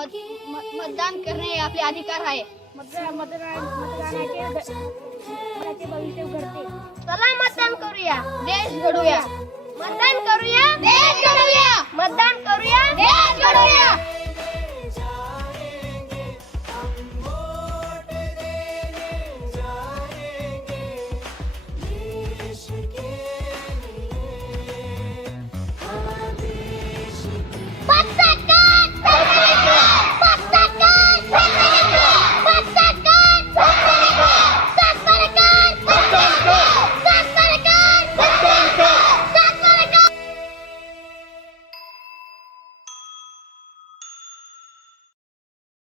मतदान करणे हे आपले अधिकार आहे. मतदानाचे भविष्य घडते. चला मतदान करूया, देश घडूया. मतदान करूया, देश घडूया. मतदान करूया, देश घडूया.